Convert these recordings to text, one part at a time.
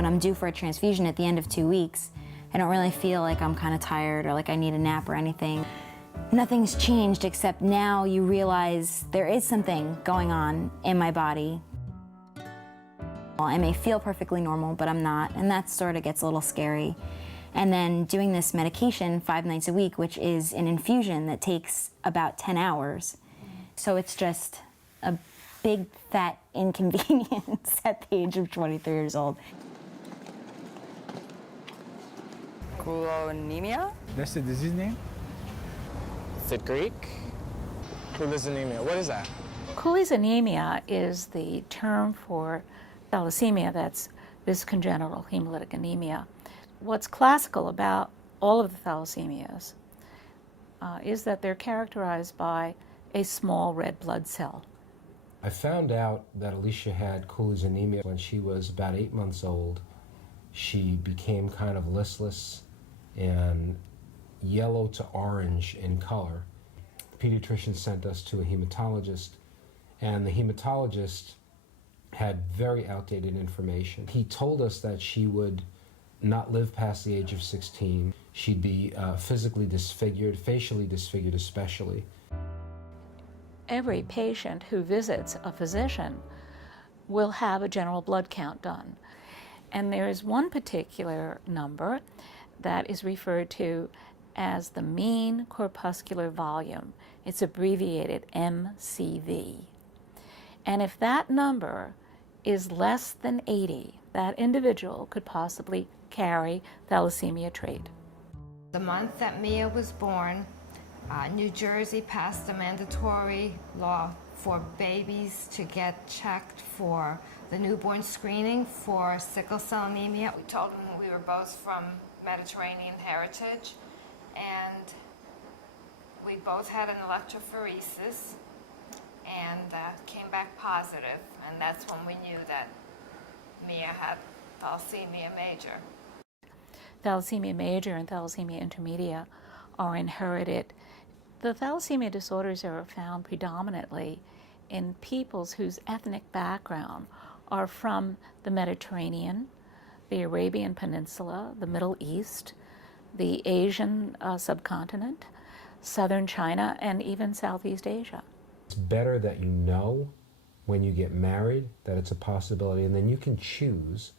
When I'm due for a transfusion at the end of 2 weeks, I don't really feel like I'm kind of tired or like I need a nap or anything. Nothing's changed except now you realize there is something going on in my body. I may feel perfectly normal, but I'm not, and that sort of gets a little scary. And then doing this medication 5 nights a week, which is an infusion that takes about 10 hours. So it's just a big fat inconvenience at the age of 23 years old. Thalassemia? That's the disease name? Is it Greek? Thalassemia, what is that? Thalassaemia is the term for thalassemia, that's this congenital hemolytic anemia. What's classical about all of the thalassemias is that they're characterized by a small red blood cell. I found out that Alicia had Thalassaemia when she was about 8 months old. She became kind of listless and yellow to orange in color. The pediatrician sent us to a hematologist, and the hematologist had very outdated information. He told us that she would not live past the age of 16. She'd be physically disfigured, facially disfigured especially. Every patient who visits a physician will have a general blood count done. And there is one particular number that is referred to as the mean corpuscular volume. It's abbreviated MCV. And if that number is less than 80, that individual could possibly carry thalassemia trait. The month that Mia was born, New Jersey passed a mandatory law for babies to get checked for the newborn screening for sickle cell anemia. We told them we were both from Mediterranean heritage, and we both had an electrophoresis and came back positive, and that's when we knew that Mia had thalassemia major. Thalassemia major and thalassemia intermedia are inherited. The thalassemia disorders are found predominantly in peoples whose ethnic background are from the Mediterranean, the Arabian Peninsula, the Middle East, the Asian subcontinent, southern China, and even Southeast Asia. It's better that you know when you get married that it's a possibility, and then you can choose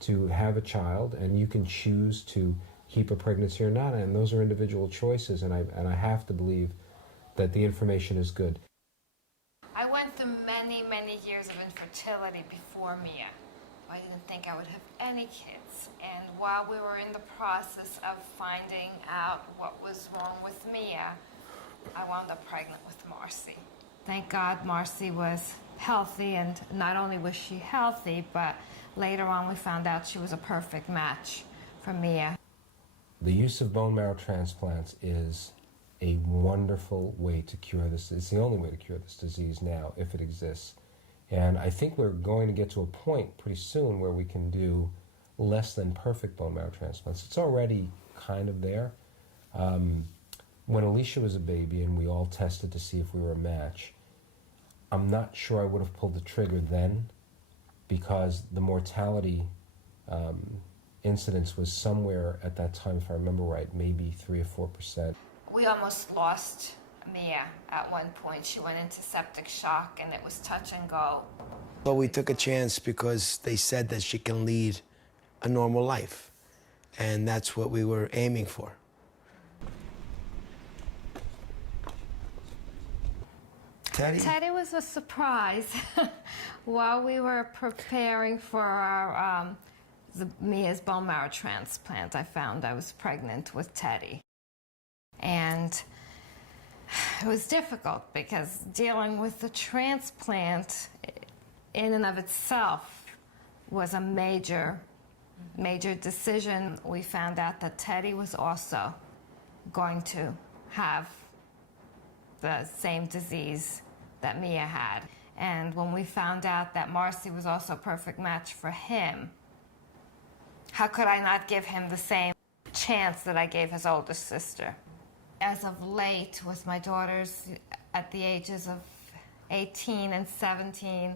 to have a child, and you can choose to keep a pregnancy or not, and those are individual choices, and I have to believe that the information is good. I went through many, many years of infertility before Mia. I didn't think I would have any kids, and while we were in the process of finding out what was wrong with Mia, I wound up pregnant with Marcy. Thank God Marcy was healthy, and not only was she healthy, but later on we found out she was a perfect match for Mia. The use of bone marrow transplants is a wonderful way to cure this. It's the only way to cure this disease now, if it exists. And I think we're going to get to a point pretty soon where we can do less than perfect bone marrow transplants. It's already kind of there. When Alicia was a baby and we all tested to see if we were a match, I'm not sure I would have pulled the trigger then, because the mortality incidence was somewhere at that time, if I remember right, maybe 3 or 4%. We almost lost Mia at one point. She went into septic shock, and it was touch and go. But we took a chance because they said that she can lead a normal life, and that's what we were aiming for. Teddy? Teddy was a surprise. While we were preparing for our Mia's bone marrow transplant, I found I was pregnant with Teddy. And it was difficult because dealing with the transplant in and of itself was a major decision. We found out that Teddy was also going to have the same disease that Mia had. And when we found out that Marcy was also a perfect match for him, how could I not give him the same chance that I gave his older sister? As of late, with my daughters at the ages of 18 and 17,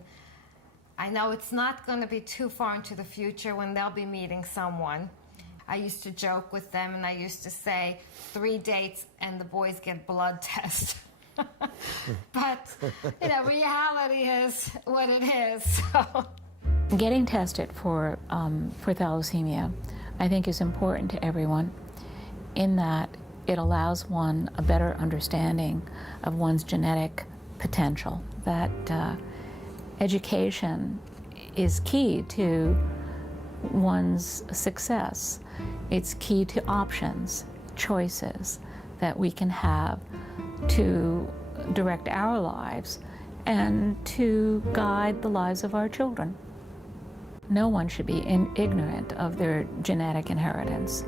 I know it's not going to be too far into the future when they'll be meeting someone. I used to joke with them and I used to say 3 dates and the boys get blood test. But, you know, reality is what it is. So. Getting tested for thalassemia, I think, is important to everyone in that it allows one a better understanding of one's genetic potential. That education is key to one's success. It's key to options, choices that we can have to direct our lives and to guide the lives of our children. No one should be ignorant of their genetic inheritance.